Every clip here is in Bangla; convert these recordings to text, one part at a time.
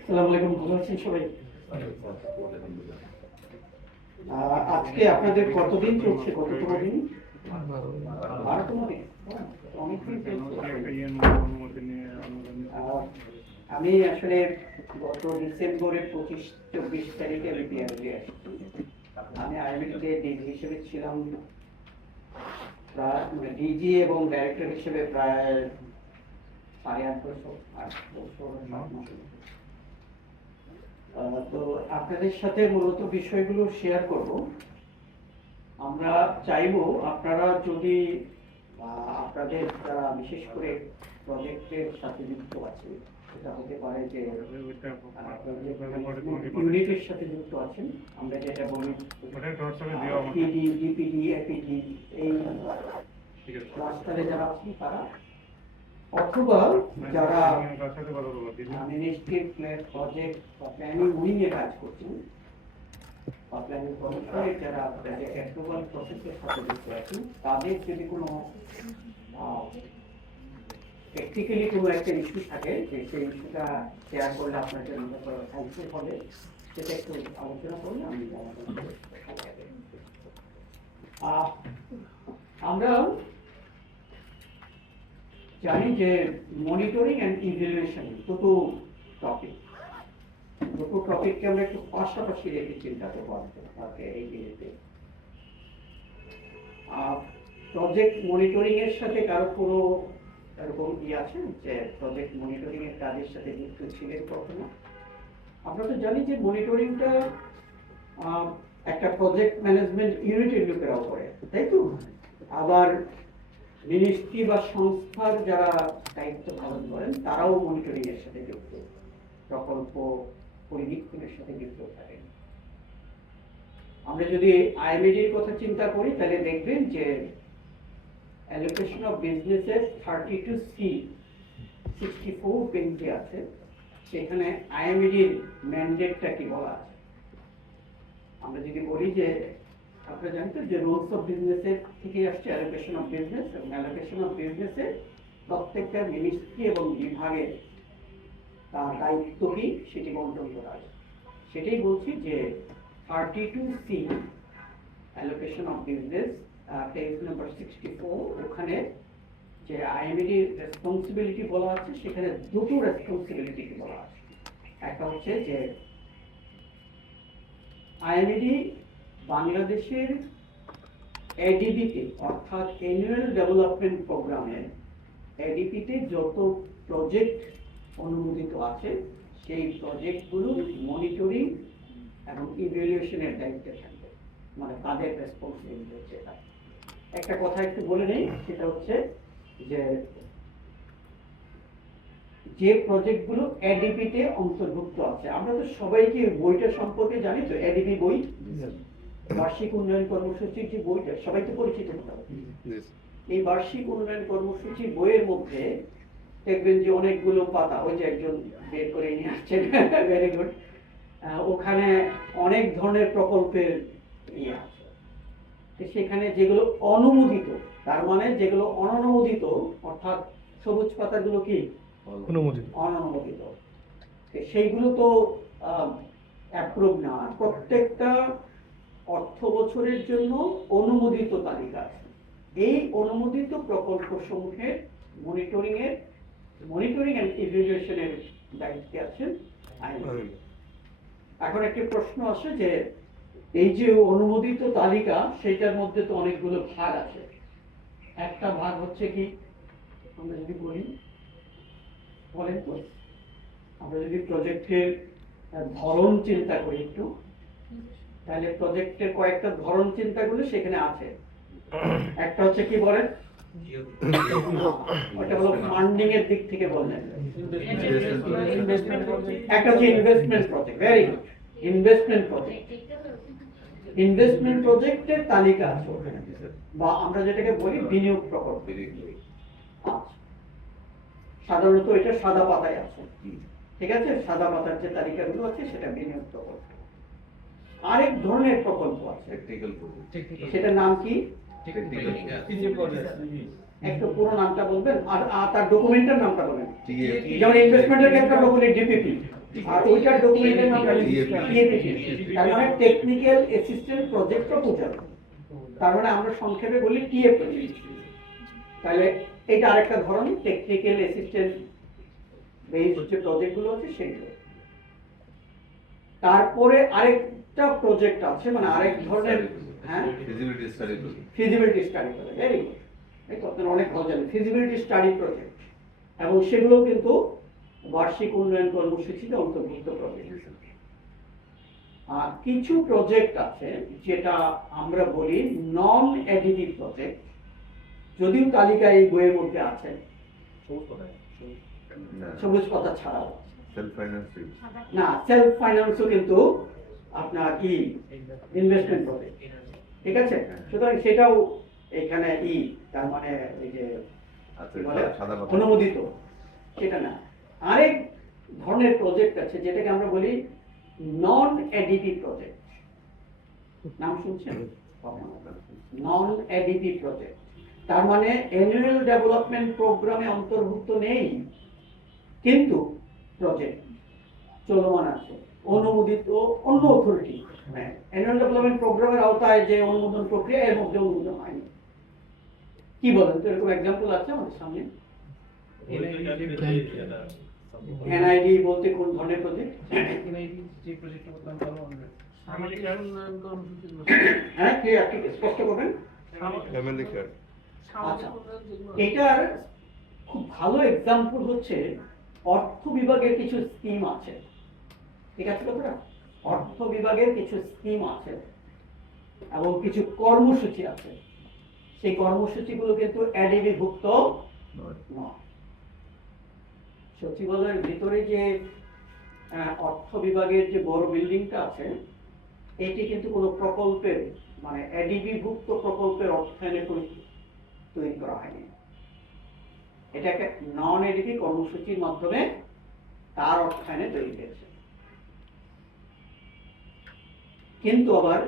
আসসালামু আলাইকুম, ভালো আছেন সবাই? আজকে আপনাদের কতদিন চলছে? কততম দিন? 12তম দিন। অনেকদিন চলছে। আমি আসলে গত ডিসেম্বরের 25-24 তারিখে আমি বিআরবি আসছি। আমি আইএমএটিতে ডিজি হিসেবে ছিলাম প্রায়, মানে ডিজি এবং ডাইরেক্টর হিসেবে প্রায় 8.5 বছর, 8 বছর 7 মাস। তো আপনাদের সাথে মূলত বিষয়গুলো শেয়ার করব। আমরা চাইবো আপনারা যদি আপনাদের যারা বিশেষ করে প্রজেক্টের সাথে যুক্ত আছে, সেটা হতে পারে যে ইউনিটের সাথে যুক্ত আছেন, আমরা যেটা বলি পিডি, ডিপিডি, এপিডি, এই ক্লাস্টারে যারা আছেন তারা, অথবা যারা মিনিস্ট্রি প্রজেক্ট বা প্ল্যানিং উইং এ কাজ করছেন বা প্ল্যানিং কমিশনের যারা অ্যাপ্রুভাল প্রসেসের সাথে যুক্ত আছেন, তাদের যদি কোনো প্র্যাকটিক্যালি কোনো একটা ইস্যু থাকে যে সেই ইস্যুটা শেয়ার করলে আপনার জন্য হেল্পফুল হবে, সেটা একটু আলোচনা করলে আমি আমরা জানি যে মনিটরিং অ্যান্ড ইভ্যালুয়েশন দুটো টপিককে আমরা একটু পাশাপাশি রেখে চিন্তা করবো এই ভিডিওতে। প্রজেক্ট মনিটরিং এর সাথে কারো কোনো এরকম আছে যে প্রজেক্ট মনিটরিং এর কাজের সাথে যুক্ত ছিলেন কখনো? আমরা তো জানি যে মনিটরিংটা একটা প্রজেক্ট ম্যানেজমেন্ট ইউনিটের লোকেরাও করে, তাই তো? আবার মিনিস্ট্রি বা সংস্থার যারা দায়িত্ব পালন করেন তারাও মনিটরিং এর সাথে যুক্ত, প্রকল্প পরিবীক্ষণের সাথে যুক্ত থাকেন। আমরা যদি আইএমএডির কথা চিন্তা করি তাহলে দেখবেন যে অ্যালোকেশন অফ বিজনেসের 32C 64 পেজে আছে, সেখানে আইএমএডির ম্যান্ডেটটা কি বলা আছে। আমরা যদি বলি যে আপনারা জানেন যে রুলস অফ বিজনেসের থেকে আসছে অ্যালোকেশন অফ বিজনেস, এবং অ্যালোকেশন অফ বিজনেসে প্রত্যেকটা মিনিস্ট্রি এবং বিভাগের তার দায়িত্ব কি সেটি বন্টন করা আছে। সেটাই বলছি যে 32C allocation of business page number 64, ওখানে যে আইএমএডি রেসপন্সিবিলিটি বলা আছে, সেখানে দুটো রেসপন্সিবিলিটি বলা আছে। একটা হচ্ছে যে আইএমএডি বাংলাদেশের এডিবিতে অর্থাৎ অ্যানুয়াল ডেভেলপমেন্ট প্রোগ্রামে এডিপিতে যত প্রজেক্ট অনুমোদিত আছে সেই প্রজেক্টগুলো মনিটরিং এবং ইভ্যালুয়েশনের দায়িত্বে থাকবে, মানে তাদের রেসপন্সিবিলিটি হচ্ছে। একটা কথা একটু বলে নেই, সেটা হচ্ছে যে প্রজেক্টগুলো এডিপিতে অন্তর্ভুক্ত আছে, আমরা তো সবাইকে বইটা সম্পর্কে জানি তো, এডিপি বই, বার্ষিক উন্নয়ন কর্মসূচির যে বইটা সবাই তো পরিচিত হতে হবে। এই বার্ষিক উন্নয়ন কর্মসূচির বইয়ের মধ্যে দেখবেন যে অনেকগুলো পাতা, ওই যে একজন বের করে নিয়ে আসছেন, ভেরি গুড, ওখানে অনেক ধরনের প্রকল্পের ইয়ে আছে। সেখানে যেগুলো অনুমোদিত, তার মানে যেগুলো অননুমোদিত, অর্থাৎ সবুজ পাতাগুলো কি অননুমোদিত, সেইগুলো তো অ্যাপ্রুভ না। প্রত্যেকটা অর্থ বছরের জন্য অনুমোদিত তালিকা আছে। এই অনুমোদিত প্রকল্প সমূহের মনিটরিং এন্ড ইভ্যালুয়েশনের দায়িত্বে আছেন আইএমএডি। এখন একটি প্রশ্ন আসে যে এই যে অনুমোদিত তালিকা, সেটার মধ্যে তো অনেকগুলো ভাগ আছে। একটা ভাগ হচ্ছে কি, আমরা যদি বলি, বলেন তো, আমরা যদি প্রজেক্টের ধরন চিন্তা করি একটু, তাহলে প্রজেক্টের কয়েকটা ধরন চিন্তা করলে সেখানে আছে। একটা হচ্ছে কি বলেন, ওটা হলো ফান্ডিং এর দিক থেকে বললেন, একটা হচ্ছে investment project, very good, investment project. Investment প্রজেক্টের তালিকা আছে ওখানে, বা আমরা যেটাকে বলি বিনিয়োগ প্রকল্প। সাধারণত এটা সাদা পাতায় আছে, ঠিক আছে, সাদা পাতার যে তালিকাগুলো আছে সেটা বিনিয়োগ প্রকল্প। আরেক ধরনের প্রকল্প আছে, টেকনিক্যাল প্রজেক্ট, সেটার নাম কি? একটু পুরো নামটা বলবেন আর তার ডকুমেন্টের নামটা বলেন। যেমন ইনভেস্টমেন্টের ক্ষেত্রে আমরা বলি ডিপিপি, আর ওইটার ডকুমেন্টের নাম টিএপিপি, তার মানে টেকনিক্যাল অ্যাসিস্ট্যান্ট প্রজেক্ট প্রপোজাল, তার মানে আমরা সংক্ষেপে বলি টিএপিপি। তাহলে এটা আরেকটা ধরন টেকনিক্যাল অ্যাসিস্ট্যান্ট বেসড যে প্রজেক্টগুলো আছে সেইগুলো। তারপরে আরেকটা প্রজেক্ট আছে, মানে আরেক ধরনের, হ্যাঁ, feasibility study project, feasibility study project. Very good, এই তো আপনারা অনেক ভালো জানেন ফিজিবিলিটি স্টাডি প্রজেক্ট, এবং সেগুলো কিন্তু বার্ষিক উন্নয়ন কর্মসূচিতে অন্তর্ভুক্ত প্রজেক্ট। আর কিছু প্রজেক্ট আছে যেটা আমরা বলি নন এডিটিভ প্রজেক্ট, যদিও তালিকায় এই বইয়ের মধ্যে আছে, সবুজ কথা ছাড়াও। সেলফ ফাইন্যান্সিং না, সেলফ ফাইন্যান্সও কিন্তু আপনার ইনভেস্টমেন্ট প্রজেক্ট, ঠিক আছে। সুতরাং সেটাও এখানে তার মানে এই যে অনুমোদিত, সেটা না। আরেক ধরনের প্রজেক্ট আছে যেটাকে আমরা বলি নন এডিটিভ প্রজেক্ট, নাম শুনছেন? নন এডিটিভ প্রজেক্ট, তার মানে অ্যানুয়াল ডেভেলপমেন্ট প্রোগ্রামে অন্তর্ভুক্ত নেই, কিন্তু প্রজেক্ট চলমান আছে, অনুমোদিত অন্য অথরিটি, অ্যানুয়াল ডেভেলপমেন্ট প্রোগ্রামের আওতায় যে অনুমোদন প্রক্রিয়া, এর মধ্যে অনুমোদন হয়নি। কি বলেন তো, এরকম এক্সাম্পল আছে আমাদের সামনে? এনআইডি বলতে কোন ধরনের প্রজেক্ট? হ্যাঁ, কি আপনি স্পষ্ট করবেন? আচ্ছা, এটার খুব ভালো এক্সাম্পল হচ্ছে অর্থ বিভাগের কিছু স্কিম আছে, ঠিক আছে কথাটা? অর্থ বিভাগের কিছু স্কিম আছে এবং কিছু কর্মসূচি আছে, সেই কর্মসূচিগুলো কিন্তু এডিবি ভুক্ত নয়। সচিবালয়ের ভিতরে যে অর্থ বিভাগের যে বড় বিল্ডিংটা আছে, এটি কিন্তু কোনো প্রকল্পের, মানে এডিবি ভুক্ত প্রকল্পের অর্থায়নে তৈরি করা হয়নি। এটা একটা নন এডিবি কর্মসূচির মাধ্যমে তার অর্থায়নে তৈরি হয়েছে। কিন্তু আবার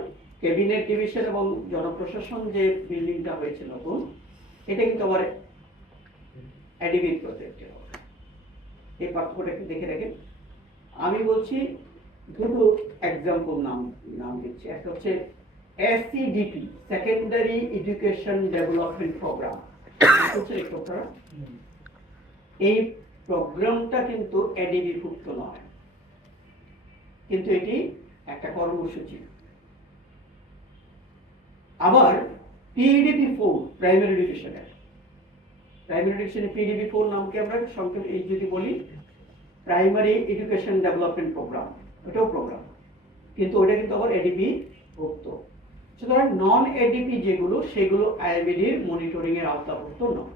ক্যাবিনেট ডিভিশন এবং জনপ্রশাসন যে বিল্ডিংটা হয়েছে নতুন, এটা কিন্তু আবার এডিবি প্রজেক্টের। এই পার্থক্যটা একটু দেখে রাখেন। আমি বলছি দুটো এক্সাম্পল নাম দিচ্ছি। একটা হচ্ছে এসইডিপি, সেকেন্ডারি এডুকেশন ডেভেলপমেন্ট প্রোগ্রাম। এই প্রোগ্রামটা কিন্তু এডিবি ভুক্ত নয়, কিন্তু এটি একটা কর্মসূচি। আবার পিডিপি 4, প্রাইমারি এডুকেশনের পিডিপি 4 নামকে আমরা সংক্ষেপে যদি বলি প্রাইমারি এডুকেশন ডেভেলপমেন্ট প্রোগ্রাম, এটাও প্রোগ্রাম, কিন্তু ওটা কিন্তু আবার এডিপি ভুক্ত। সুতরাং নন এডিপি যেগুলো, সেগুলো আইএমএডির মনিটরিং এর আওতাভুক্ত নয়।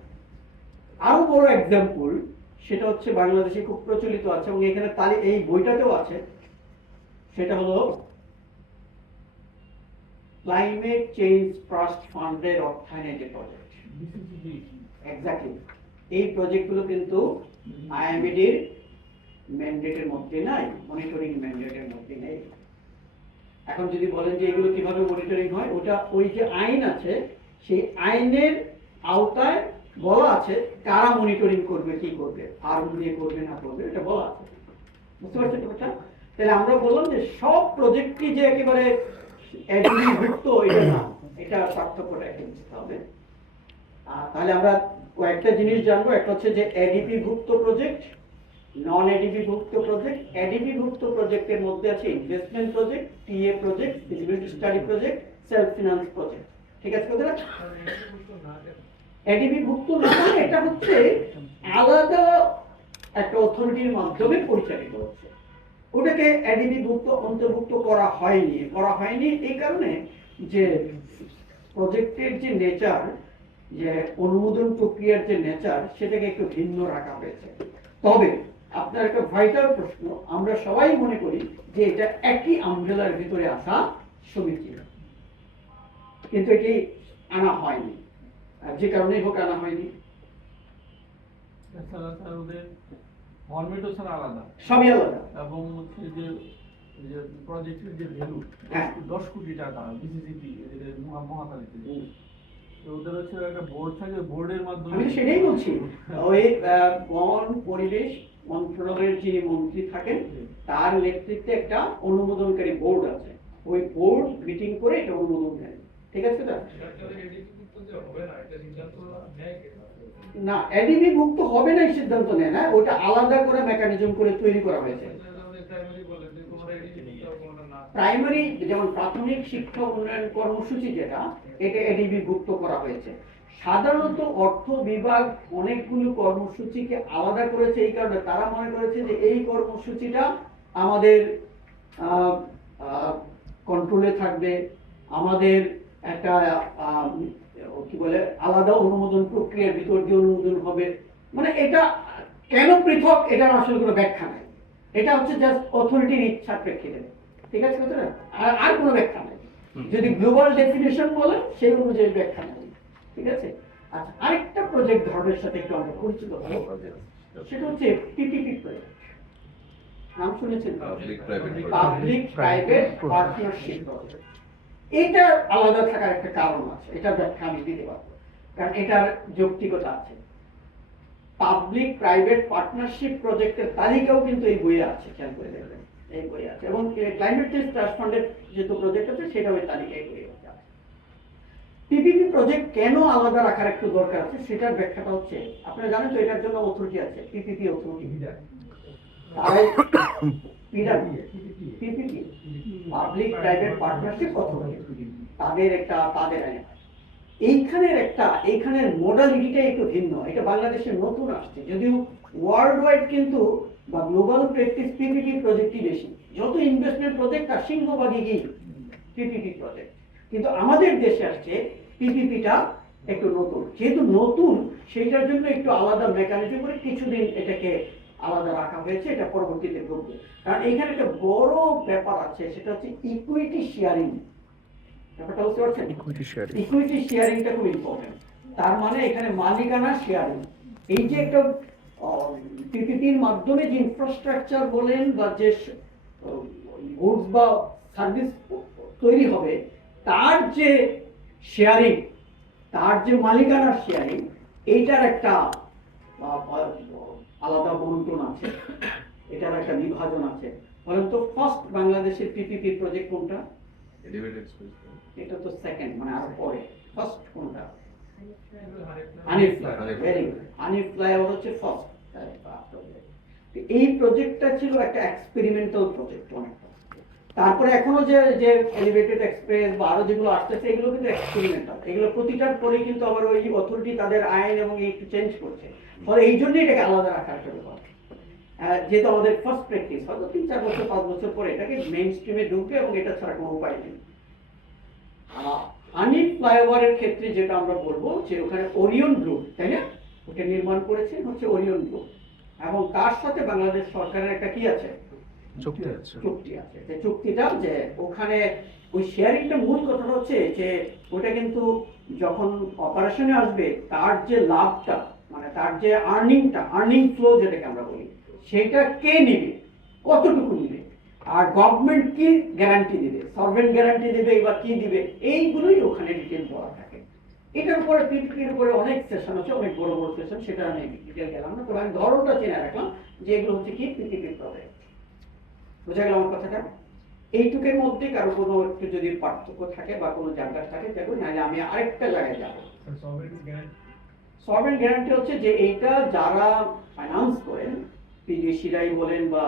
আরো বড় এক্সাম্পল, সেটা হচ্ছে বাংলাদেশে খুব প্রচলিত আছে এবং এখানে এই বইটাতেও আছে, সেটা হলো ক্লাইমেট চেঞ্জ ট্রাস্ট ফান্ডের অর্থায়নে যে প্রজেক্ট। এক্স্যাক্টলি, এই প্রজেক্টগুলো কিন্তু আইএমএডির ম্যান্ডেটের মধ্যে নাই, মনিটরিং ম্যান্ডেটের মধ্যে নেই। এখন যদি বলেন যে এগুলো কিভাবে মনিটরিং হয়, ওটা ওই যে আইন আছে, সেই আইনের আওতায় বলা আছে কারা মনিটরিং করবে, কি করবে, ফার্ম দিয়ে করবে না করবে, এটা বলা আছে। বুঝতে পারছেন ব্যাপারটা? তাহলে আমরা বললাম যে সব প্রজেক্টই যে একেবারে এডিবি ভুক্ত, এটা না, এটা পার্থক্যটা একটু বুঝতে হবে। তাহলে আমরা কয়েকটা জিনিস জানবো। একটা হচ্ছে যে এডিবি ভুক্ত প্রজেক্ট, নন এডিবি ভুক্ত প্রজেক্ট। এডিবি ভুক্ত প্রজেক্টের মধ্যে আছে investment project, TA project, feasibility study project, self finance project, ঠিক আছে কথাটা? এডিবি ভুক্ত না, এটা হচ্ছে আলাদা একটা অথরিটির মাধ্যমে পরিচালিত হচ্ছে, ওটাকে এডিবি ভুক্ত অন্তর্ভুক্ত করা হয়নি এই কারণে যে প্রজেক্টের যে নেচার, যে অনুমোদন প্রক্রিয়ার যে নেচার, সেটাকে একটু ভিন্ন রাখা হয়েছে। তবে আপনার একটা ভাইটাল প্রশ্ন, আমরা সবাই মনে করি যে এটা একই আমব্রেলার ভিতরে আসা সমিতি, কিন্তু এটি আনা হয়নি। আর যে কারণেই হোক আনা হয়নি, সবই আলাদা, এবং হচ্ছে যে এই যে প্রজেক্টের যে ভ্যালু হ্যাঁ। 10 কোটি টাকা বিসিসিপি এদের মহাখালীতে, তো ওদের হচ্ছে একটা বোর্ড থাকে, বোর্ডের মাধ্যমে আমি তো সেটাই বলছি, ওই বন পরিবেশ মন্ত্রণালয়ের যিনি মন্ত্রী থাকেন তার নেতৃত্বে একটা অনুমোদনকারী বোর্ড আছে, ওই বোর্ড মিটিং করে এটা অনুমোদন দেয়, ঠিক আছে স্যার? না, এডিবি মুক্ত হবে না এই সিদ্ধান্ত নেয় না, ওটা আলাদা করে মেকানিজম করে তৈরি করা হয়েছে। প্রাইমারি যেমন প্রাথমিক শিক্ষা উন্নয়ন কর্মসূচি যেটা, এটা এডিবি ভুক্ত করা হয়েছে। সাধারণত অর্থ বিভাগ অনেকগুলো কর্মসূচিকে আলাদা করেছে এই কারণে তারা মনে করেছে যে এই কর্মসূচিটা আমাদের কন্ট্রোলে থাকবে, আমাদের একটা কি বলে আলাদা অনুমোদন প্রক্রিয়ার ভিতর দিয়ে অনুমোদন হবে, মানে এটা কেন পৃথক এটার আসলে কোনো ব্যাখ্যা নাই, এটা হচ্ছে জাস্ট অথরিটির ইচ্ছার প্রেক্ষিতে, ঠিক আছে কথাটা? আর কোনো ব্যাখ্যা নাই, যদি গ্লোবাল ডেফিনেশন বলেন সেই অনুযায়ী ব্যাখ্যা নেই, ঠিক আছে? আচ্ছা, আরেকটা প্রজেক্ট ধরনের সাথে একটু আমরা পরিচিত হবো, সেটা হচ্ছে পিপিপি প্রজেক্ট, নাম শুনেছেন? Public private partnership project. এটা আলাদা থাকার একটা কারণ আছে, এটা ব্যাখ্যা আমি দিতে পারবো, কারণ এটার যৌক্তিকতা আছে। পাবলিক প্রাইভেট পার্টনারশিপ প্রজেক্টের তালিকাও কিন্তু এই বইয়ে আছে, খেয়াল করে দেখবেন এই বইয়ে আছে, এবং ক্লাইমেট চেঞ্জ ট্রাস্ট ফান্ডের যেহেতু প্রজেক্ট আছে সেটাও এই তালিকায় বইয়ে আছে। পিপিপি প্রজেক্ট কেন আলাদা রাখার একটু দরকার আছে সেটার ব্যাখ্যাটা হচ্ছে, আপনারা জানেন তো এটার জন্য অথরিটি আছে, PPP authority, PPP public private partnership authority, তাদের আইন। এইখানের মডালিটিটা একটু ভিন্ন, এটা বাংলাদেশে নতুন আসছে, যদিও ওয়ার্ল্ড ওয়াইড কিন্তু বা গ্লোবাল প্র্যাকটিস পিপিপি প্রজেক্টই বেশি, যত ইনভেস্টমেন্ট প্রজেক্ট আর সিংহভাগই কি পিপিপি প্রজেক্ট, কিন্তু আমাদের দেশে আসছে পিপিপিটা একটু নতুন, যেহেতু নতুন সেইটার জন্য একটু আলাদা মেকানিজম করে কিছুদিন এটাকে আলাদা রাখা হয়েছে, এটা পরবর্তীতে ঘটবে। কারণ এখানে একটা বড় ব্যাপার আছে, সেটা হচ্ছে ইকুইটি শেয়ারিং। ব্যাপারটা বুঝতে পারছেন? ইকুইটি শেয়ারিংটা খুব ইম্পর্টেন্ট। তার মানে এখানে মালিকানা শেয়ারিং, এই যে একটা পিপিপির মাধ্যমে যে ইনফ্রাস্ট্রাকচার বলেন বা যে গুডস বা সার্ভিস তৈরি হবে, তার যে শেয়ারিং, তার যে মালিকানা শেয়ারিং, এইটার একটা আলাদা বন্টন আছে, এটার একটা বিভাজন আছে। বলেন তো ফার্স্ট বাংলাদেশের পিপিপি প্রজেক্ট কোনটা? এটা তো সেকেন্ড, মানে আরো পরে। ফার্স্ট কোনটা? হানিফ ফ্লাইওভার হচ্ছে ফার্স্ট। এই প্রজেক্টটা ছিল একটা এক্সপেরিমেন্টাল প্রজেক্ট অনেকটা। তারপরে এখনো যে এলিভেটেড এক্সপ্রেস বা আরো যেগুলো আসতেছে এগুলো কিন্তু এক্সপেরিমেন্টাল, এগুলো প্রতিটার পরে কিন্তু আবার ওই অথরিটি তাদের আইন এবং একটু চেঞ্জ করছে, ফলে এই জন্যই এটাকে আলাদা রাখার একটা ব্যাপার। যেহেতু আমাদের ফার্স্ট প্র্যাকটিস, হয়তো 3-4 বছর 5 বছর পরে এটাকে মেইন স্ট্রিমে ঢুকবে এবং এটা ছাড়া কোনো উপায় নেই। হানিফ ফ্লাইওভারের ক্ষেত্রে যেটা আমরা বলবো যে ওখানে ওরিয়ন গ্রুপ, তাই না, ওটা নির্মাণ করেছে হচ্ছে ওরিয়ন গ্রুপ, এবং তার সাথে বাংলাদেশ সরকারের একটা কি আছে, চুক্তি আছে। যে চুক্তিটা যে ওখানে ওই শেয়ারিংটা মূল কথাটা হচ্ছে যে ওটা কিন্তু যখন অপারেশনে আসবে তার যে লাভটা, মানে তার যে আর্নিং ফ্লো যেটাকে আমরা বলি, সেটা কে নিবে, কতটুকু নিবে, আর গভর্নমেন্ট কি গ্যারান্টি দিবে, সরভেন্ট গ্যারান্টি দিবে বা কি দিবে, এইগুলোই ওখানে ডিটেল বলা থাকে। এটার উপরে পিপিপির উপরে অনেক সেশন আছে, অনেক বড় বড় সেশন, সেটা আমি ডিটেল গেলাম না, তবে আমি ধরনটা চেনে রাখলাম যে এগুলো হচ্ছে কি পিপিপির প্রজেক্ট। বোঝা গেল আমার কথাটা? এইটুকের মধ্যে কারো কোনো একটু যদি পার্থক্য থাকে বা কোনো জায়গা থাকে দেখুন, নাহলে আমি আরেকটা জায়গায় যাবো। সরভেন্ট গ্যারান্টি হচ্ছে যে এইটা যারা ফাইন্যান্স করেন, বিদেশিরাই বলেন বা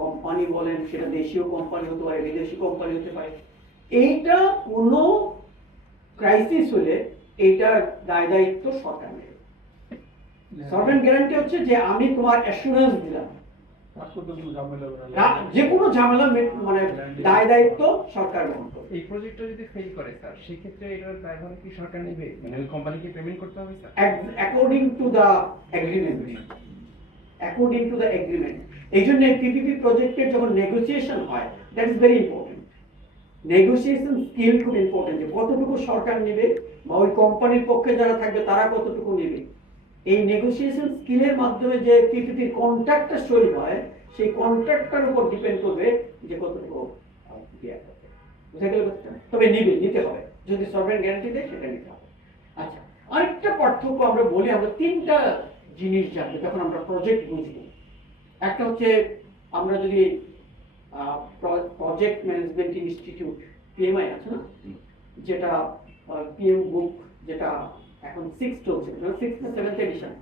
কোম্পানি বলেন, সেটা দেশীয় কোম্পানি হতে পারে, বিদেশি কোম্পানি হতে পারে, এইটা কোনো ক্রাইসিস হলে এইটার দায় দায়িত্ব সরকার নেবে। সরভেন্ট গ্যারান্টি হচ্ছে যে আমি তোমার অ্যাসুরেন্স দিলাম, যে কোনো ঝামেলা মানে দায় দায়িত্ব সরকার গ্রহণ করবে। এই প্রজেক্টটা যদি ফেল করে স্যার, সেই ক্ষেত্রে এটার দায়ভার কি সরকার নেবে, মানে ওই কোম্পানিকে পেমেন্ট করতে হবে sir? According to the agreement. এই জন্য পিপিপি প্রজেক্টের যখন নেগোসিয়েশন হয়, that is very important. Negotiation skill খুব ইম্পর্টেন্ট, যে কতটুকু সরকার নেবে বা ওই কোম্পানির পক্ষে যারা থাকবে তারা কতটুকু নেবে। এই নেগোসিয়েশন স্কিলের মাধ্যমে যে পিপিপির কন্ট্রাক্টটা সই হয়, সেই কন্ট্রাক্টটার উপর ডিপেন্ড করবে যে কতটুকু দেওয়া হবে। বুঝা গেল কথাটা? তবে নিতে হবে, যদি সরকার গ্যারান্টি দেয় সেটা নিতে হবে। আচ্ছা, আরেকটা পার্থক্য আমরা বলি, আমরা তিনটা জিনিস জানবো যখন আমরা প্রজেক্ট বুঝবো। একটা হচ্ছে আমরা যদি প্রজেক্ট ম্যানেজমেন্ট ইনস্টিটিউট পিএমআই আছে না, যেটা পিএম বুক, যেটা এখন 6 চলছে, 6 না 7th এডিশন,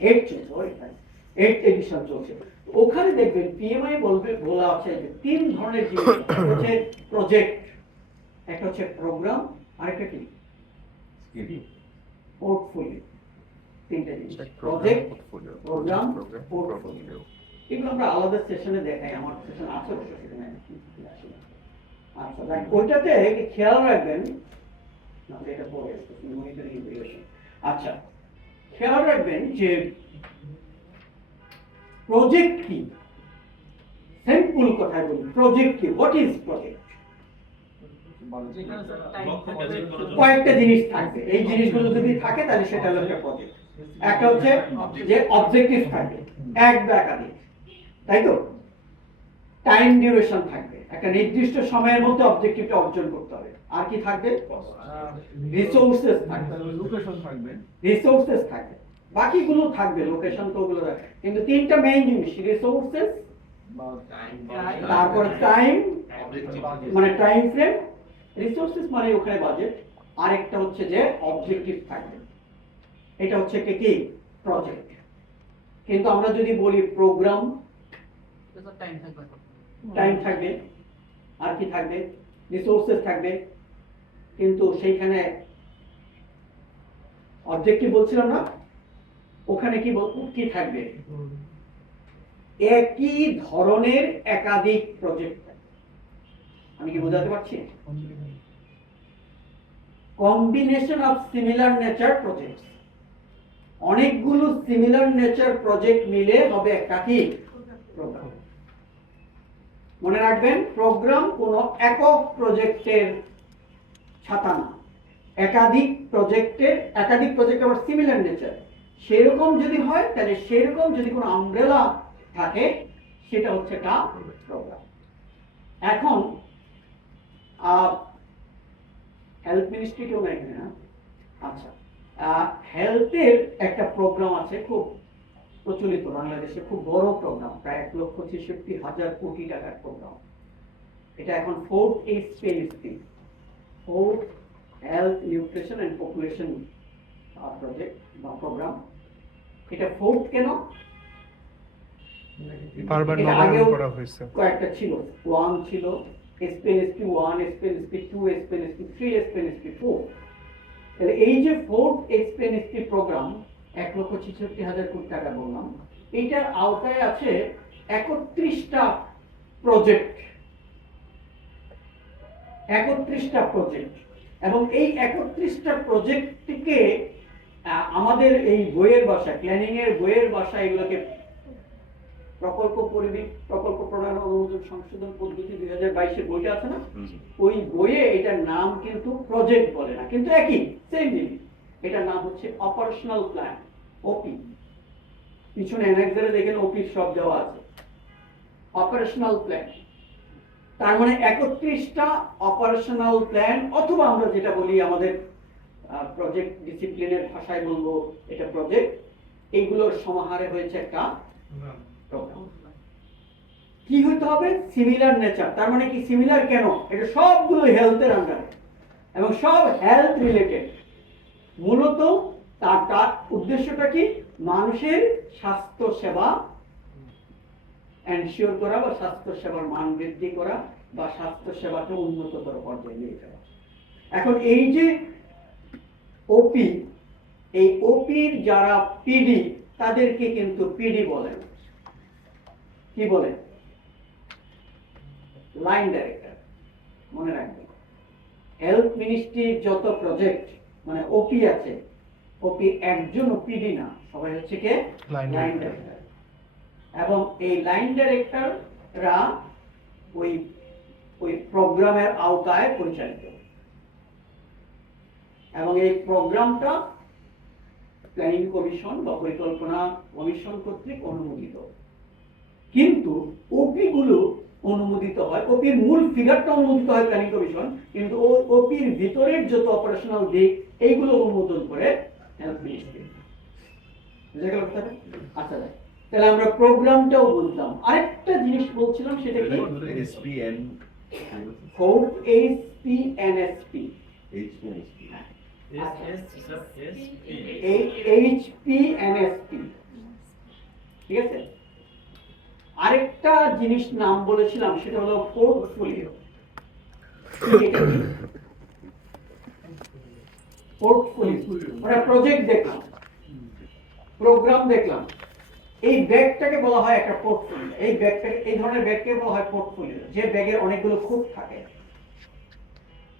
8 চলছে, 8th এডিশন চলছে। ওখানে দেখবেন পিএমআই বলা আছে যে 3 ধরনের জিনিস হচ্ছে প্রজেক্ট, একটা হচ্ছে প্রোগ্রাম, আরেকটা কি পোর্টফোলিও। তিনটা জিনিস, প্রজেক্ট, প্রোগ্রাম, পোর্টফোলিও। এগুলো আমরা আলাদা সেশনে দেখাই, আমার সেশন আছে অবশ্য সেখানে। আচ্ছা, ওইটাতে খেয়াল রাখবেন, এটা পরে মনিটরিং ইভ্যালুয়েশন। আচ্ছা, খেয়াল রাখবেন যে প্রজেক্ট কি, সিম্পল কথায় বলি, প্রজেক্ট কি, হোয়াট ইজ প্রজেক্ট? যেখানে স্যার টাইম থাকবে, কয়েকটা জিনিস থাকবে, এই জিনিসগুলো যদি থাকে তাহলে সেটা হলো একটা প্রজেক্ট। একটা হচ্ছে যে অবজেক্টিভ থাকবে, এক বা একাধিক, তাই তো? টাইম ডিউরেশন থাকবে, একটা নির্দিষ্ট সময়ের মধ্যে অবজেক্টিভটা অর্জন করতে হবে। আর কি থাকবে? রিসোর্সেস থাকবে, লোকেশন থাকবে, রিসোর্সেস থাকবে, বাকিগুলো থাকবে, লোকেশন তো ওগুলো থাকবে। কিন্তু তিনটা মেইন জিনিস, রিসোর্সেস, বা তারপর টাইম Objective. মানে টাইম ফ্রেম, রিসোর্সেস মানে ওখানে বাজেট, আরেকটা হচ্ছে যে অবজেক্টিভ থাকবে। এটা হচ্ছে কি প্রজেক্ট। কিন্তু আমরা যদি বলি প্রোগ্রাম, টাইম থাকবে, টাইম থাকবে, আর কি থাকবে? রিসোর্সেস থাকবে, কিন্তু সেইখানে অবজেক্টিভ বলছিলাম না, ওখানে কি থাকবে? একই ধরনের একাধিক প্রজেক্ট থাকবে। আমি কি বোঝাতে পারছি? Combination of similar nature projects, অনেকগুলো সিমিলার নেচার প্রজেক্ট মিলে হবে একটা কি প্রোগ্রাম। মনে রাখবেন, প্রোগ্রাম কোনো একক প্রজেক্টের ছাতা না, একাধিক প্রজেক্ট আবার সিমিলার নেচার, সেরকম যদি হয় তাহলে সেরকম যদি কোনো আমব্রেলা থাকে সেটা হচ্ছে একটা প্রোগ্রাম। এখন হেলথ মিনিস্ট্রি কেউ নাই এখানে না? আচ্ছা, হেলথের একটা প্রোগ্রাম আছে খুব প্রচলিত বাংলাদেশে, খুব বড় প্রোগ্রাম, প্রায় 1,63,000 কোটি টাকার প্রোগ্রাম। এটা এখন 4th HPNSP, 4th health nutrition and population project বা প্রোগ্রাম। এটা 4th কেন? বারবার এটা নবায়ন আগেও করা হয়েছে। কয়েকটা ছিল, 1 ছিল, HPNSP 1, HPNSP 2, HPNSP 3, HPNSP 4। তাহলে এই যে 4th HPNSP প্রোগ্রাম 1,63,000 কোটি টাকা বললাম, এইটার আওতায় আছে 31টা প্রজেক্ট, 31টা প্রজেক্ট। এবং এই 31টা প্রজেক্টকে আমাদের এই বইয়ের ভাষা, প্ল্যানিং এর বইয়ের ভাষা, এগুলোকে প্রকল্প প্রণয়ন অনুমোদন সংশোধন পদ্ধতি 2022 বইটা আছে না, ওই বইয়ে এটার নাম কিন্তু প্রজেক্ট বলে না, কিন্তু একই সেম জিনিস। এটার নাম হচ্ছে অপারেশনাল প্ল্যান, ওপি। পিছনে অ্যানেক্সারে দেখেন ওপি সব দেওয়া আছে, অপারেশনাল প্ল্যান। তার মানে 31টা অপারেশনাল প্ল্যান, অথবা আমরা যেটা বলি আমাদের প্রজেক্ট ডিসিপ্লিনের ভাষায় বলবো এটা প্রজেক্ট, এইগুলোর সমাহারে হয়েছে একটা প্রোগ্রাম। কি হতে হবে? Similar nature. তার মানে কি সিমিলার কেন? এটা সবগুলো হেলথের আন্ডারে এবং সব হেলথ রিলেটেড। মূলত তার উদ্দেশ্যটা কি? মানুষের স্বাস্থ্য সেবা এনশিওর করা বা স্বাস্থ্য সেবার মান বৃদ্ধি করা বা স্বাস্থ্য সেবাকে উন্নততর পর্যায়ে নিয়ে যাওয়া। এখন এই যে ওপি, এই ওপির যারা পিডি, তাদেরকে কিন্তু পিডি বলেন। কি বলেন? Line director. মনে রাখবেন, হেলথ মিনিস্ট্রির যত প্রজেক্ট মানে ওপি আছে, ওপি একজন পিডি না, সবাই হচ্ছে কে? Line line director. এবং এই লাইন ডাইরেক্টররা ওই প্রোগ্রামের আওতায় পরিচালিত, এবং এই প্রোগ্রামটা প্ল্যানিং কমিশন বা পরিকল্পনা কমিশন কর্তৃক অনুমোদিত। কিন্তু ওপি গুলো অনুমোদিত হয়, ওপির মূল ফিগারটা অনুমোদিত হয় প্ল্যানিং কমিশন, কিন্তু ওপির ভিতরের যত অপারেশনাল দিক এইগুলো অনুমোদন করে হেলথ মিনিস্ট্রি। বুঝা গেল কথাটা? আচ্ছা যাই, তাহলে আমরা প্রোগ্রামটাও বুঝলাম। আরেকটা জিনিস বলছিলাম, সেটা কি? SPN, ফোর্থ HPNSP, HPNSP, ঠিক আছে? আরেকটা জিনিস নাম বলেছিলাম, সেটা হলো পোর্টফোলিও। পোর্টফোলিও মানে প্রজেক্ট দেখলাম, প্রোগ্রাম দেখলাম, এই ব্যাগটাকে বলা হয় একটা পোর্টফোলিও। এই ব্যাগটাকে, এই ধরনের ব্যাগকে বলা হয় পোর্টফোলিও, যে ব্যাগের অনেকগুলো খুঁত থাকে।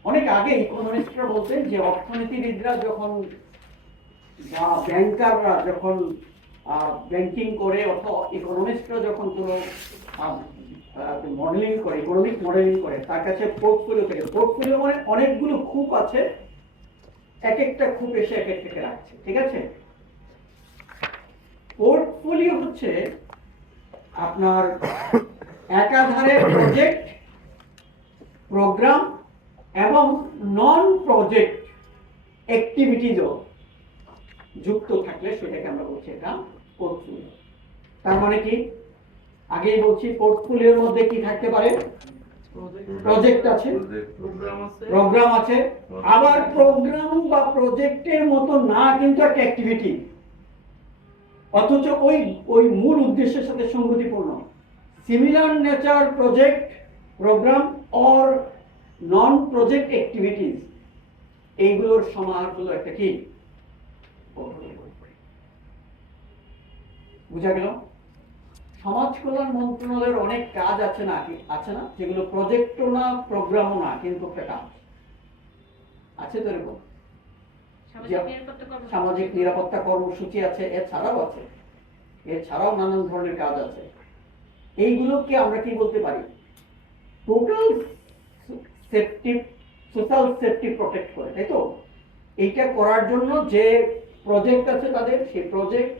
অনেক আগে ইকোনমিস্টরা বলতেন যে অর্থনীতিবিদরা যখন বা ব্যাংকাররা যখন ব্যাংকিং করে, অথবা ইকোনমিস্টরা যখন কোনো মডেলিং করে, ইকোনমিক মডেলিং করে, তার কাছে পোর্টফোলিও থাকে। পোর্টফোলিও মানে অনেকগুলো খুঁত আছে, এক একটা খুঁত এসে এক একটাকে রাখছে, ঠিক আছে? পোর্টফোলিও হচ্ছে আপনার একাধারে প্রজেক্ট, প্রোগ্রাম এবং নন প্রজেক্ট অ্যাক্টিভিটিজও যুক্ত থাকলে সেটাকে আমরা বলছি এটা পোর্টফোলিও। তার মানে কি? আগেই বলছি, পোর্টফোলিওর মধ্যে কি থাকতে পারে? প্রজেক্ট আছে, প্রোগ্রাম আছে, আবার প্রোগ্রাম বা প্রজেক্টের মতো না কিন্তু একটা অ্যাক্টিভিটি, অথচ ওই ওই মূল উদ্দেশ্যের সাথে সঙ্গতিপূর্ণ। Similar nature project, programme or non project activities, এইগুলোর সমাহার হলো একটা কি? বুঝা গেল? সমাজ কল্যাণ মন্ত্রণালয়ের অনেক কাজ আছে না, আছে না, যেগুলো প্রজেক্টও না, প্রোগ্রামও না, কিন্তু একটা কাজ আছে তো এরকম। সামাজিক নিরাপত্তা কর্মসূচি আছে, এছাড়াও নানান ধরনের কাজ আছে। এইগুলোকে আমরা কি বলতে পারি? Total safety, social safety protect করে, তাই তো? এইটা করার জন্য যে প্রজেক্ট আছে তাদের, সেই প্রজেক্ট,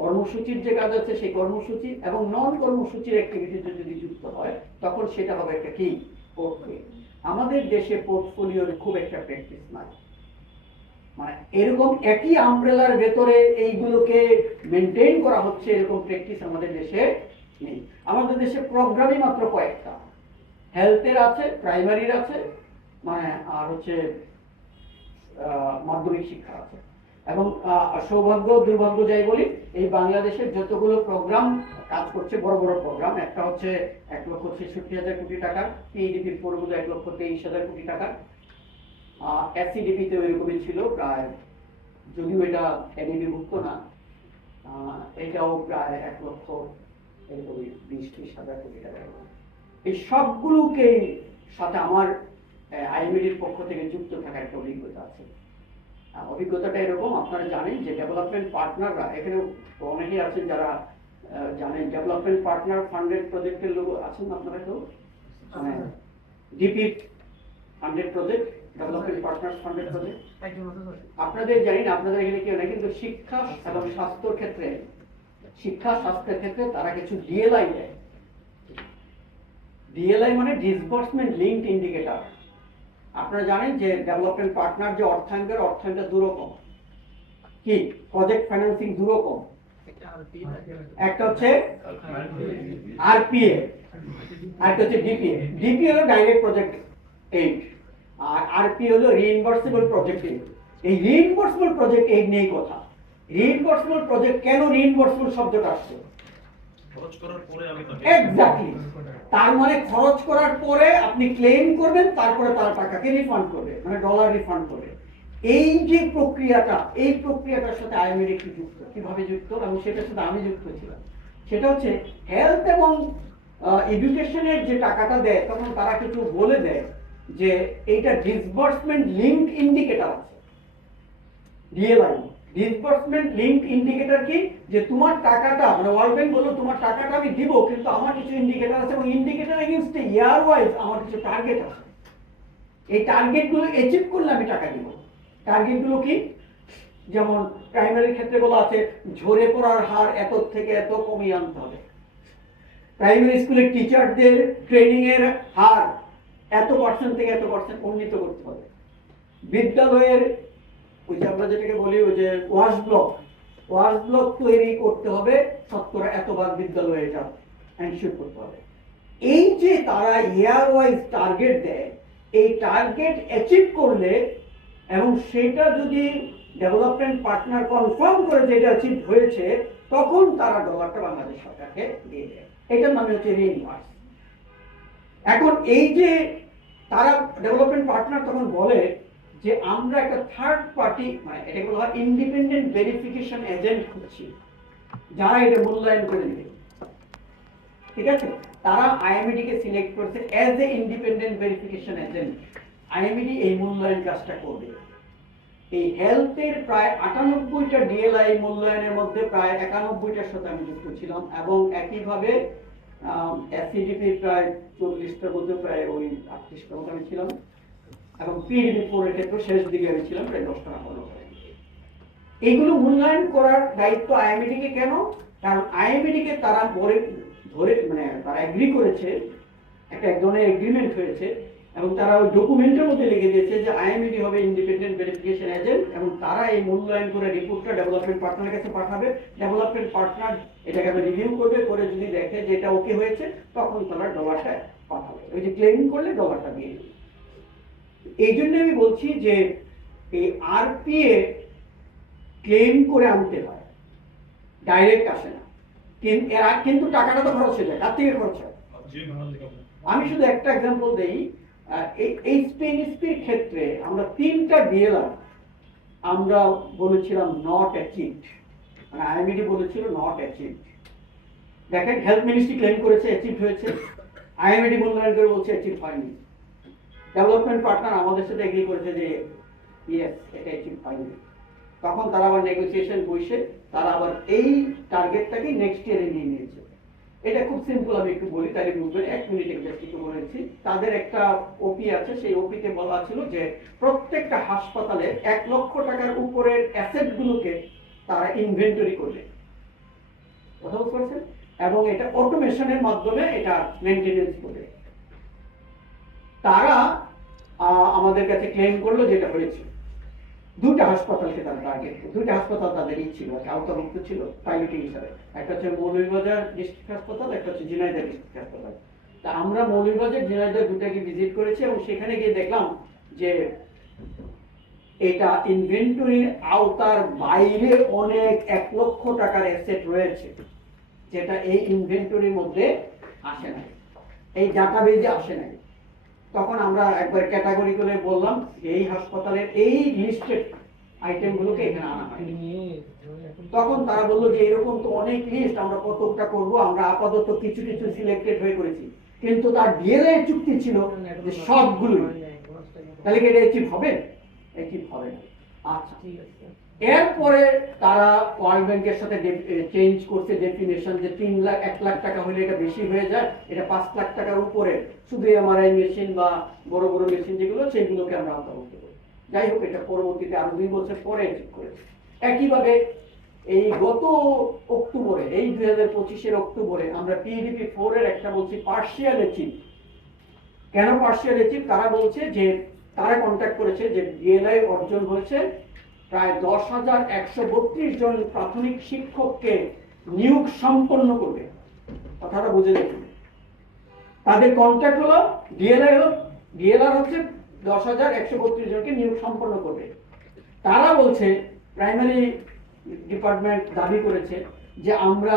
কর্মসূচির যে কাজ আছে সেই কর্মসূচি এবং নন কর্মসূচির অ্যাক্টিভিটিতে যদি যুক্ত হয়, তখন সেটা হবে একটা কি? পোর্টফোলিও। আমাদের দেশে পোর্টফোলিওর খুব একটা প্র্যাকটিস নাই, মানে এরকম একই আমব্রেলার ভেতরে এইগুলোকে মেনটেন করা হচ্ছে, এরকম প্র্যাকটিস আমাদের দেশে নেই। আমাদের দেশে প্রোগ্রামই মাত্র কয়েকটা, হেলথের আছে, প্রাইমারির আছে, মানে আর হচ্ছে মাধ্যমিক শিক্ষা আছে। এবং সৌভাগ্য দুর্ভাগ্য যাই বলি, এই বাংলাদেশের যতগুলো প্রোগ্রাম কাজ করছে, বড় বড় প্রোগ্রাম, একটা হচ্ছে 1,66,000 কোটি টাকা, পিডিপির পরিমাণ 1,23,000 কোটি টাকা, এসিডিপিতে ওইরকমই ছিল প্রায়, যদিও এটা এডিবি ভুক্ত না, এটাও প্রায় 1,20,000 কোটি টাকা। এই সবগুলোকে সাথে আমার আইএমএডির পক্ষ থেকে যুক্ত থাকার একটা অভিজ্ঞতা আছে। অভিজ্ঞতাটা এরকম, আপনারা জানেন যে ডেভেলপমেন্ট পার্টনাররা, এখানে অনেকেই আছেন যারা জানেন, ডেভেলপমেন্ট পার্টনার ফান্ডেড প্রজেক্টের লোক আছেন আপনারা তো, DP funded project, development partner funded project. আপনাদের জানি না, আপনাদের এখানে কেউ নেই, কিন্তু শিক্ষা এবং স্বাস্থ্যের ক্ষেত্রে, শিক্ষা স্বাস্থ্যের ক্ষেত্রে তারা কিছু ডিএলআই দেয়। ডিএলআই মানে ডিসবার্সমেন্ট লিঙ্কড ইন্ডিকেটর। আপনারা জানেন যে ডেভেলপমেন্ট পার্টনার যে অর্থায়নটা দুরকম, কি? প্রজেক্ট ফাইন্যান্সিং দুরকম, একটা হচ্ছে আরপিএ, আরেকটা হচ্ছে ডিপিএ। ডিপিএ হলো ডাইরেক্ট প্রজেক্ট এইড, আর আরপিএ হলো রিইম্বার্সেবল প্রজেক্ট এইড। এই রিইম্বার্সেবল প্রজেক্ট এইড নিয়ে কথা। রিইম্বার্সেবল প্রজেক্ট, কেন রিইম্বার্সেবল শব্দটা আসছে? এক্স্যাক্টলি, তার মানে খরচ করার পরে আপনি ক্লেম করবেন, তারপরে তার টাকাকে রিফান্ড করবে, মানে ডলার রিফান্ড করবে। এই যে প্রক্রিয়াটা, এই প্রক্রিয়াটার সাথে আইএমএড একটু যুক্ত। কিভাবে যুক্ত? এবং সেটার সাথে আমি যুক্ত ছিলাম। সেটা হচ্ছে হেলথ এবং এডুকেশনের যে টাকাটা দেয়, তখন তারা কিছু বলে দেয় যে এইটা ডিসবার্সমেন্ট লিঙ্ক ইন্ডিকেটর আছে, ডিএলআই। ডিসবার্সমেন্ট লিঙ্ক ইন্ডিকেটর কি? যে তোমার টাকাটা, মানে ওয়ার্ল্ড ব্যাংক বললো তোমার টাকাটা আমি দিব, কিন্তু আমার কিছু ইন্ডিকেটর আছে, এবং ইন্ডিকেটর এগেইনস্ট ইয়ার ওয়াইজ আমার কিছু টার্গেট আছে। এই টার্গেটগুলো অ্যাচিভ করলে আমি টাকা দিব। টার্গেটগুলো কি? যেমন প্রাইমারির ক্ষেত্রে বলা আছে ঝরে পড়ার হার এত থেকে এত কমিয়ে আনতে হবে, প্রাইমারি স্কুলের টিচারদের ট্রেনিং এর হার এত পার্সেন্ট থেকে এত পার্সেন্ট উন্নীত করতে হবে। বিদ্যালয়ের ওই যে আমরা যেটাকে বলি ওই যে ওয়াশ ব্লক তৈরি করতে হবে, শতকরা এত ভাগ বিদ্যালয়ে এটা এনশিওর করতে হবে। এই যে তারা ইয়ার ওয়াইজ টার্গেট দেয়, এই টার্গেট অ্যাচিভ করলে এবং সেটা যদি ডেভেলপমেন্ট পার্টনার কনফার্ম করে যে এটা অ্যাচিভ হয়েছে, তখন তারা ডলারটা বাংলাদেশ সরকারকে দিয়ে দেয়। এটার নামে হচ্ছে রিইনভার্স। এখন এই যে তারা ডেভেলপমেন্ট পার্টনার তখন বলে যে আমরা একটা থার্ড পার্টি, মানে এটাকে বলা হয় ইন্ডিপেন্ডেন্ট ভেরিফিকেশন এজেন্ট খুঁজছি, যারা এটা মূল্যায়ন করে দেবে। ঠিক আছে, তারা আইএমইডি কে সিলেক্ট করেছে as a independent verification agent. IMED এই মূল্যায়ন কাজটা করবে। এই হেলথের প্রায় 98টা ডিএলআই মূল্যায়নের মধ্যে প্রায় 91টার সাথে আমি যুক্ত ছিলাম, এবং একইভাবে এসিডিপির প্রায় 40টার মধ্যে প্রায় ওই 38টার মতো আমি ছিলাম, এবং পিডিপি 4 এর ক্ষেত্রে শেষ দিকে আমি ছিলাম প্রায় 10টা হলো। এইগুলো মূল্যায়ন করার দায়িত্ব আইএমইডি কে। কেন? কারণ আইএমইডি কে তারা ধরে মানে তারা এগ্রি করেছে, এক ধরনের এগ্রিমেন্ট হয়েছে, এবং তারা ওই ডকুমেন্টের মধ্যে লিখে দিয়েছে যে আইএমইডি হবে ইন্ডিপেন্ডেন্ট ভেরিফিকেশন এজেন্ট, এবং তারা এই মূল্যায়ন করে রিপোর্টটা ডেভেলপমেন্ট পার্টনারের কাছে পাঠাবে। ডেভেলপমেন্ট পার্টনার এটাকে রিভিউ করবে, করে যদি দেখে যে এটা ওকে হয়েছে, তখন তারা ডলারটা পাঠাবে। ওই যে ক্লেম করলে ডলারটা দিয়ে দেবে। এই জন্য আমি বলছি যে এই আরপিএ ক্লেম করে আনতে হয়, ডাইরেক্ট আসে না। কিন্তু টাকাটা তো খরচ হয়ে যায়। কার থেকে খরচ হয়? আমি শুধু একটা এক্সাম্পল দেই। এই স্পেনিসপির ক্ষেত্রে আমরা 3টা ডিএলআর আমরা বলেছিলাম নট অ্যাচিভড, মানে আইএমইডি বলেছিল নট অ্যাচিভড। দেখেন, হেলথ মিনিস্ট্রি ক্লেম করেছে অ্যাচিভ হয়েছে, আইএমইডি মূল্যায়ন করে বলছে অ্যাচিভ হয়নি। ডেভেলপমেন্ট পার্টনার আমাদের সাথে এগ্রি করেছে যে ইয়েস এটা অ্যাচিভ হয়নি। তখন তারা আবার নেগোসিয়েশন বসে তারা আবার এই টার্গেটটাকে নেক্সট ইয়ারে নিয়ে নিয়েছে। এটা খুব সিম্পল, আমি একটু বলি তাহলে বুঝবেন। 1 মিনিটে জাস্ট একটু বলেছি। তাদের একটা ওপি আছে, সেই ওপিতে বলা ছিল যে প্রত্যেকটা হাসপাতালে 1 লক্ষ টাকার উপরের অ্যাসেট গুলোকে তারা ইনভেন্টরি করবে, কথা বুঝতে পারছেন, এবং এটা অটোমেশনের মাধ্যমে এটা মেইনটেনেন্স করবে। তারা আমাদের কাছে ক্লেম করলো যেটা হয়েছে। 2টা হাসপাতালকে তারা টার্গেট, 2টা হাসপাতাল তাদেরই ছিল, আওতাভুক্ত ছিল পাইলটিং হিসাবে। একটা হচ্ছে মৌলভীবাজার ডিস্ট্রিক্ট হাসপাতাল, একটা হচ্ছে ঝিনাইদহ ডিস্ট্রিক্ট হাসপাতাল। তা আমরা মৌলভীবাজার ঝিনাইদহ দুটাকে ভিজিট করেছি, এবং সেখানে গিয়ে দেখলাম যে এটা ইনভেন্টরির আওতার বাইরে অনেক 1 লক্ষ টাকার অ্যাসেট রয়েছে, যেটা এই ইনভেন্টরির মধ্যে আসে না, এই ডাটাবেজে আসে না। তখন আমরা একবার ক্যাটাগরি করে বললাম এই হাসপাতালের এই লিস্টেড আইটেমগুলোকে এখানে আনা হয়। তখন তারা বললো যে এরকম তো অনেক লিস্ট, আমরা কতটা করব, আমরা আপাতত কিছু কিছু সিলেক্টেড হয়ে করেছি, কিন্তু তার ডিএলআই চুক্তি ছিল যে সবগুলোই। তাহলে কি এটা অ্যাচিভ হবে? অ্যাচিভ হবে না। আচ্ছা, ঠিক আছে। এরপরে তারা ওয়ার্ল্ড ব্যাংকের সাথে চেঞ্জ করছে ডেফিনেশন যে 1 লাখ টাকা হলে এটা বেশি হয়ে যায়, এটা 5 লাখ টাকার উপরে শুধু এমআরআই মেশিন বা বড় বড় মেশিন যেগুলো সেগুলোকে আমরা আওতাভুক্ত করি। যাই হোক, এটা পরবর্তীতে আরো 2 বছর পরে অ্যাচিভ করেছে। একইভাবে এই গত অক্টোবরে, এই 2025-এর অক্টোবরে আমরা পিডিপি 4 এর একটা বলছি পার্শিয়াল অ্যাচিভ। কেন পার্শিয়াল অ্যাচিভ? তারা বলছে যে তারা কন্ট্যাক্ট করেছে যে ডিএলআই অর্জন হয়েছে প্রায় 10,132 জন প্রাথমিক শিক্ষককে নিয়োগ সম্পন্ন করবে। কথাটা বুঝে দেখুন, তাদের কন্ট্যাক্ট হলো ডিএলআর হচ্ছে 10,132 জনকে নিয়োগ সম্পন্ন করবে। তারা বলছে, প্রাইমারি ডিপার্টমেন্ট দাবি করেছে যে আমরা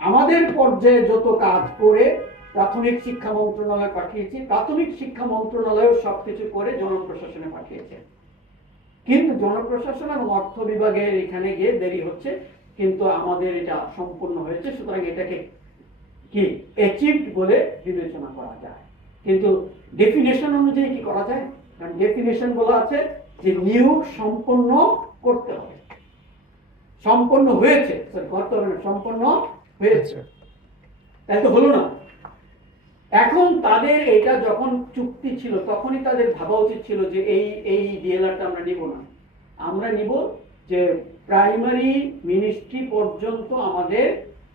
আমাদের পর্যায়ে যত কাজ করে প্রাথমিক শিক্ষা মন্ত্রণালয়ে পাঠিয়েছি, প্রাথমিক শিক্ষা মন্ত্রণালয় সবকিছু করে জনপ্রশাসনে পাঠিয়েছে, কিন্তু জনপ্রশাসন এবং অর্থ বিভাগের এখানে গিয়ে দেরি হচ্ছে, কিন্তু আমাদের এটা সম্পূর্ণ হয়েছে, সুতরাং এটাকে কি অ্যাচিভড বলে বিবেচনা করা যায়। কিন্তু ডেফিনেশন অনুযায়ী কি করা যায়? কারণ ডেফিনেশন বলা আছে যে নিয়োগ সম্পন্ন করতে হবে। সম্পন্ন হয়েছে, করতে হবে না, সম্পন্ন হয়েছে, তাই তো হলো না। এখন তাদের এটা যখন চুক্তি ছিল তখনই তাদের ভাবা উচিত ছিল যে এই ডিএলআরটা আমরা নিব না, আমরা নিব যে প্রাইমারি মিনিস্ট্রি পর্যন্ত আমাদের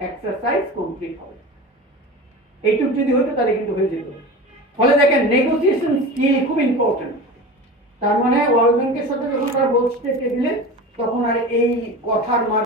এক্সারসাইজ কমপ্লিট হবে। এইটুকু যদি হতো তাহলে কিন্তু হয়ে যেত। ফলে দেখেন নেগোসিয়েশন স্কিল খুব ইম্পর্টেন্ট। তার মানে ওয়ার্ল্ড ব্যাংকের সাথে যখন তারা বসতে দিলেন তখন আর এই কথার